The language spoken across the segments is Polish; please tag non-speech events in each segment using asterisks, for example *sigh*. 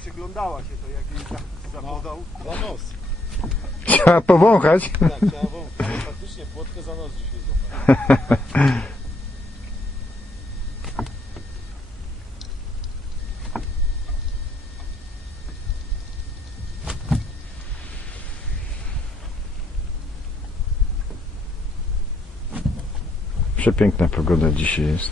przyglądała się to, jak jej za, zapodał. Za nos. Trzeba powąchać. Tak, trzeba wąchać. Ale faktycznie płotkę za nos dzisiaj złapałem. Przepiękna pogoda dzisiaj jest.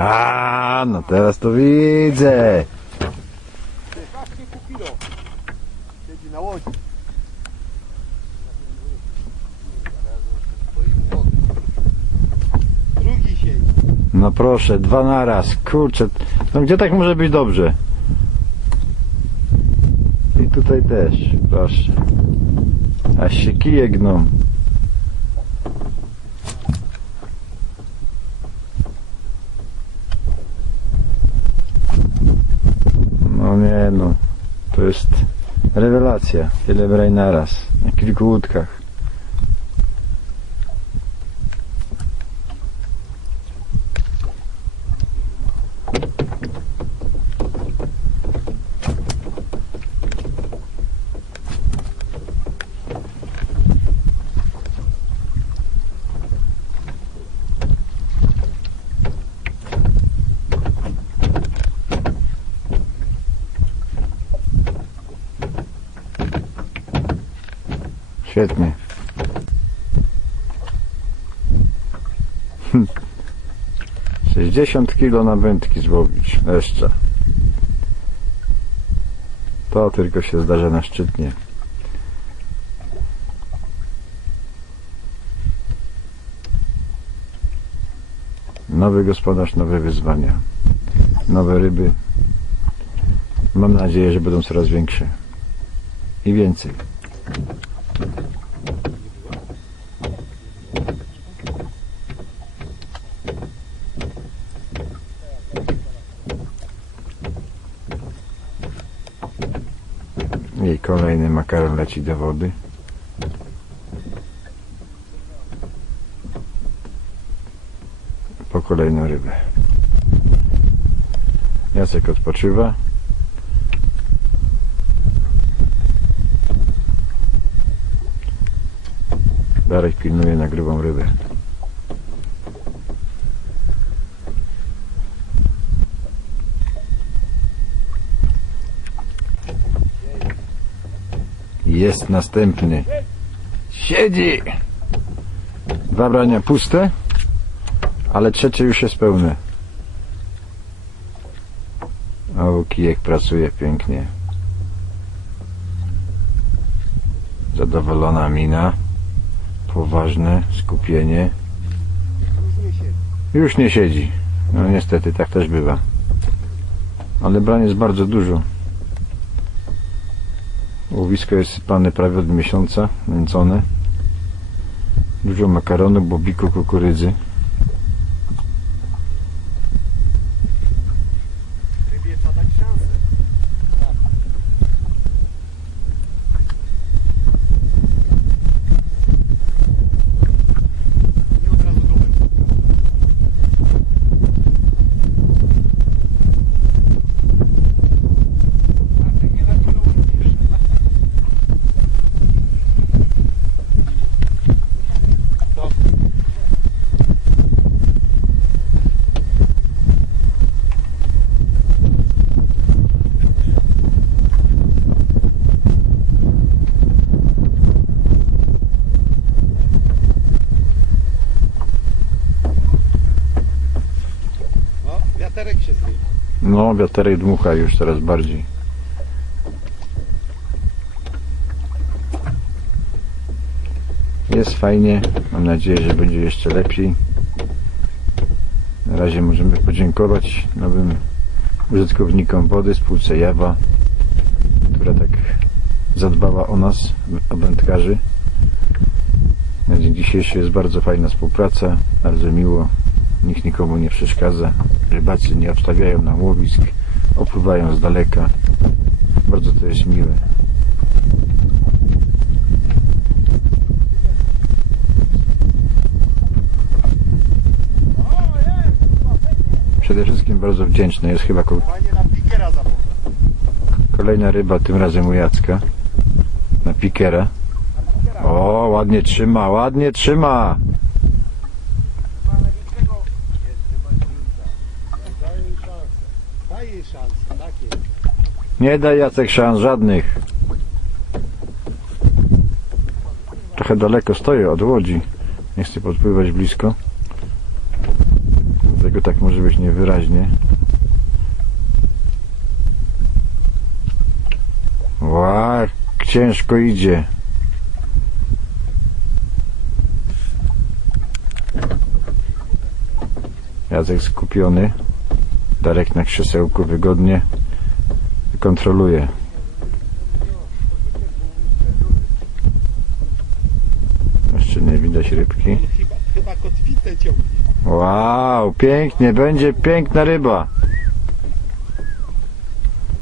A, no teraz to widzę. Właśnie kupilo. Siedzi na łodzi. Drugi siedzi. No proszę, dwa naraz. Kurczę, no gdzie tak może być dobrze? I tutaj też, proszę. Aż się kije gną. No nie no, to jest rewelacja. Tyle braj naraz, na kilku łódkach. Świetnie. Hm. 60 kilo na wędki złowić jeszcze. To tylko się zdarza na szczytnie. Nowy gospodarz, nowe wyzwania. Nowe ryby. Mam nadzieję, że będą coraz większe. I więcej. I kolejny makaron leci do wody. Po kolejną rybę. Jacek odpoczywa. Darek pilnuje na grubą rybę. Jest następny. Siedzi! Dwa brania puste, ale trzecie już jest pełne. O, kijek pracuje pięknie. Zadowolona mina. Poważne skupienie. Już nie siedzi. No niestety, tak też bywa. Ale brań jest bardzo dużo. Łowisko jest sypane prawie od miesiąca, nęcone. Dużo makaronu, bobiku, kukurydzy. Rybie trzeba dać szansę. Nie od razu do wędrówka. No, wiaterek się zrywa. No, wiaterek dmucha już coraz bardziej. Jest fajnie. Mam nadzieję, że będzie jeszcze lepiej. Na razie możemy podziękować nowym użytkownikom wody, spółce Jawa, która tak zadbała o nas, o wędkarzy. Na dzień dzisiejszy jest bardzo fajna współpraca, bardzo miło. Nikt nikomu nie przeszkadza. Rybacy nie obstawiają nam łowisk, opływają z daleka. Bardzo to jest miłe. przede wszystkim bardzo wdzięczny. Jest chyba na kolejna ryba, tym razem u Jacka. Na pikera. O, ładnie trzyma, ładnie trzyma. Daję jej szansę. Daj jej szansę, tak jest. Nie daj Jacek szans żadnych. Trochę daleko stoję od łodzi. Nie chcę podpływać blisko. Dlatego tak może być niewyraźnie. Ła, ciężko idzie. Jacek skupiony. Darek na krzesełku wygodnie kontroluje. Jeszcze nie widać rybki. On chyba, kotwitę ciągnie. Wow, pięknie, będzie piękna ryba.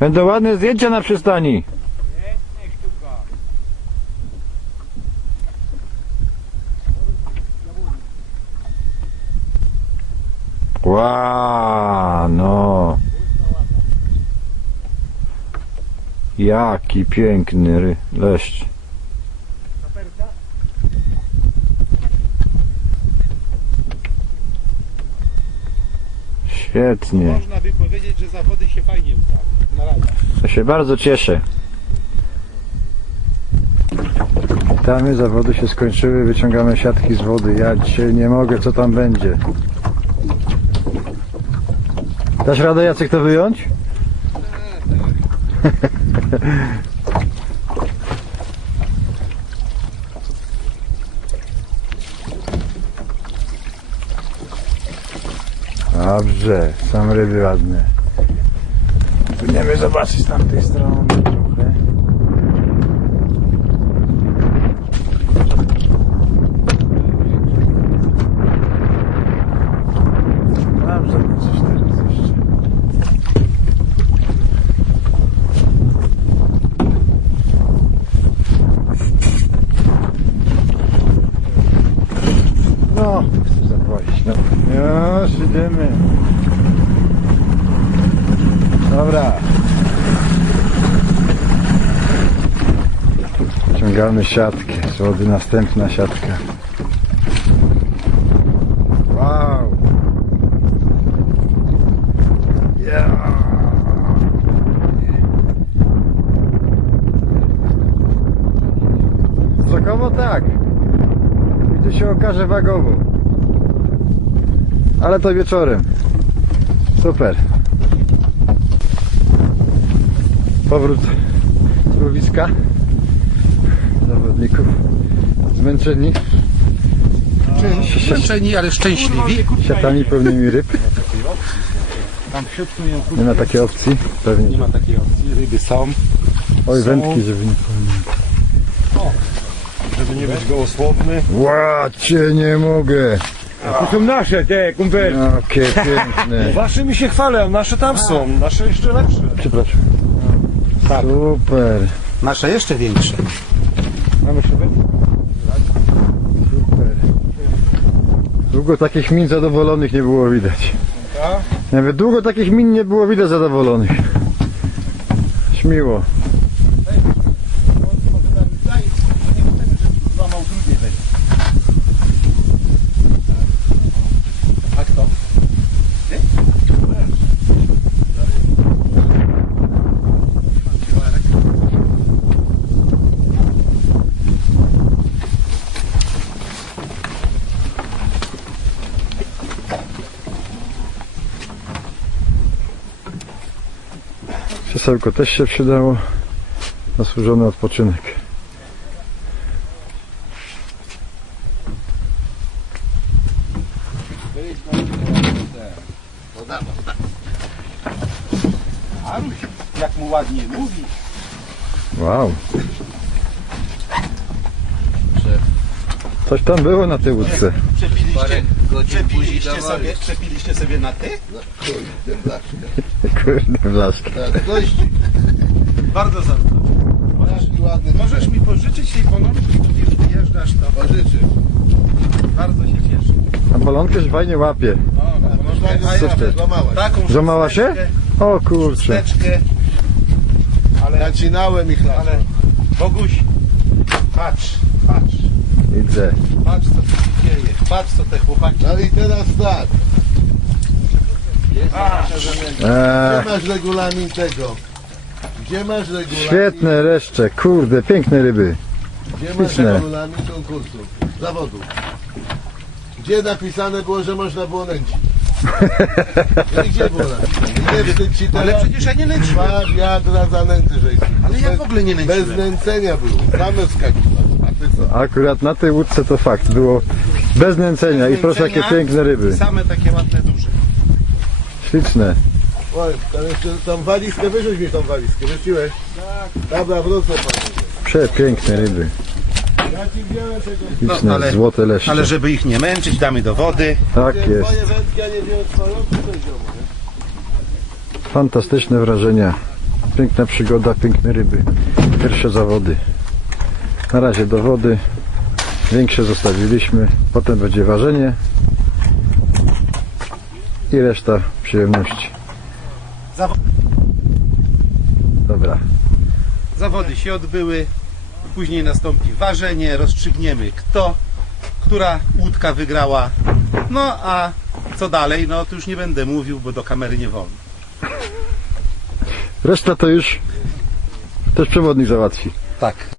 Będą ładne zdjęcia na przystani. Wow, no. Jaki piękny ry- leszcz. Świetnie. Można by powiedzieć, że zawody się fajnie udały. Na razie. To się bardzo cieszę. Witamy, zawody się skończyły, wyciągamy siatki z wody. Ja dzisiaj nie mogę, co tam będzie. Dasz radę Jacek to wyjąć? Dobrze, są ryby ładne. Płyniemy zobaczyć tamtej strony trochę. Mam zobaczyć teraz jeszcze. No, chcę zapłacić. No, już idziemy. Dobra. Ciągamy siatkę. Z wody następna siatka. Wow. Ja. Wzrokowo tak. I to się okaże wagowo. Ale to wieczorem. Super. Powrót z łowiska zawodników zmęczeni Zmęczeni, ale szczęśliwi. siatami pełnymi ryb. Tam w środku nie ma, Nie ma takiej opcji, pewnie. nie ma takiej opcji. Ryby są. Oj, są. wędki, żeby nie pomylić. Żeby nie być gołosłowny. Ła, cię nie mogę. To są nasze, te kumpel. Jakie piękne. *laughs* Wasze mi się chwalą, nasze tam są. Nasze jeszcze lepsze. Przepraszam. Super. Nasze jeszcze większe. Długo takich min zadowolonych nie było widać. Tak? Nawet długo takich min nie było widać zadowolonych. Śmiło. A kto? Krzesełko też się przydało. Zasłużony odpoczynek. Jak mu ładnie mówi. Wow. Coś tam było na tej łódce. Przepiliście, przepiliście, sobie, przepiliście sobie na ty? Kurde, blaszka. Bardzo za Możesz mi pożyczyć tej bolonki, kiedy wyjeżdżasz, to Pożyczy. bardzo się cieszę. A balonkę się fajnie łapie. No, no, A Co ja ty? złamałaś. Taką Złamała się? szósteczkę, O kurczę. szósteczkę. Ale, Nacinałem ich ale, ale... Boguś, patrz, patrz, Widzę. patrz co tu się dzieje, patrz co te chłopaki. No i teraz tak. Eee, Gdzie masz regulamin tego? Gdzie masz regulamin? świetne reszcze, kurde, piękne ryby. Gdzie masz Śliczne. regulamin konkursu? Zawodu. Gdzie napisane było, że można było nęcić? *laughs* I gdzie było napisane? Nie ci ale teraz. przecież ja nie nęciłem. Dwa wiadra za nęty żeś. Ale ja w ogóle nie Bez nęcenia było. Same skakiwać. A ty co? Akurat na tej łódce to fakt, było bez nęcenia i proszę jakie piękne ryby. Same takie ładne, duże. Śliczne. Oj, tam jeszcze tą walizkę, wyrzuć mi tą walizkę, wyrzuciłeś? Tak. Dobra, wrócę panu. Przepiękne ryby. Ja ci wziąłem tego. Śliczne, No, ale- złote leszcze. Ale żeby ich nie męczyć, damy do wody. Tak jest. Twoje wędki, a nie wziąłem swoją, to coś wziąłem, nie? Fantastyczne wrażenia. Piękna przygoda, piękne ryby. Pierwsze zawody. Na razie do wody. Większe zostawiliśmy. Potem będzie ważenie. I reszta przyjemności. Dobra. Zawody się odbyły. Później nastąpi ważenie, rozstrzygniemy kto, która łódka wygrała. No a co dalej, no to już nie będę mówił, bo do kamery nie wolno. Reszta to już też przewodnik załatwi. Tak.